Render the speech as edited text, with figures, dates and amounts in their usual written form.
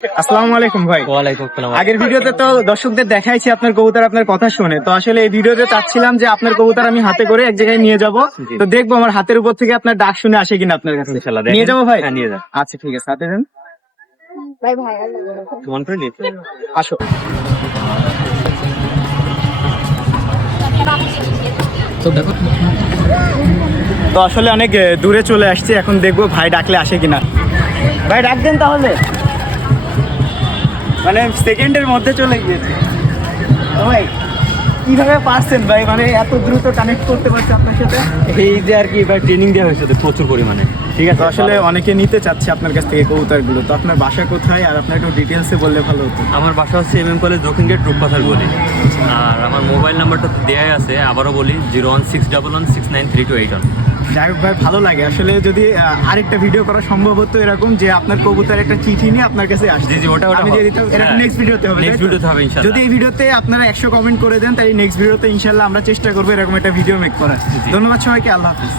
আসসালামু আলাইকুম ভাই। ওয়ালাইকুম আসসালাম। আগের ভিডিওতে তো দর্শকদের দেখাইছি আপনার কবুতর আপনার কথা শুনে, তো আসলে এই ভিডিওতে চাচ্ছিলাম যে আপনার কবুতর আমি হাতে করে এক জায়গায় নিয়ে যাব, তো দেখবো আমার হাতের উপর থেকে আপনার ডাক শুনে আসে কিনা আপনার কাছে। ইনশাআল্লাহ নিয়ে যাবো ভাই? হ্যাঁ, নিয়ে যান। আচ্ছা ঠিক আছে, হাতে দেন। ভাই ভাই মন করে নিন। আসো। তো আসলে অনেক দূরে চলে আসছে, এখন দেখবো ভাই ডাকলে আসে কিনা। ভাই ডাক দেন তাহলে, মানে সেকেন্ডের মধ্যে চলে গিয়েছে। ও ভাই কিভাবে পারছেন ভাই, মানে এত দ্রুত কানেক্ট করতে পারছে আপনার সাথে? এই যে আর কি এবার ট্রেনিং দেওয়া হয়েছে তো প্রচুর পরিমাণে। ঠিক আছে, আসলে অনেকে নিতে চাচ্ছে আপনার কাছ থেকে কবুতরগুলো, তো আপনার বাসা কোথায় আর আপনার একটু ডিটেলসে বললে ভালো হতো। আমার বাসা হচ্ছে MM কলেজ দক্ষিণ গেট রূপকথার গলি। আর আমার মোবাইল নাম্বারটা তো দেয়াই আছে, আবারও বলি 01611693281। যাই হোক ভাই, ভালো লাগে আসলে যদি আরেকটা ভিডিও করা সম্ভব হতো এরকম, যে আপনার কবুতর একটা চিঠি নিয়ে আপনার কাছে আসছে। জি, জি, ওটা আমি দিয়ে দিতাম, এটা হ্যাঁ। নেক্সট ভিডিওতে হবে। নেক্সট ভিডিওতে হবে ইনশাআল্লাহ। যদি এই ভিডিওতে আপনারা 100 কমেন্ট করে দেন তাই নেক্সট ভিডিওতে ইনশাআল্লাহ আমরা চেষ্টা করবো এরকম একটা ভিডিও মেক করার। জি। ধন্যবাদ সবাইকে, আল্লাহ হাফিজ।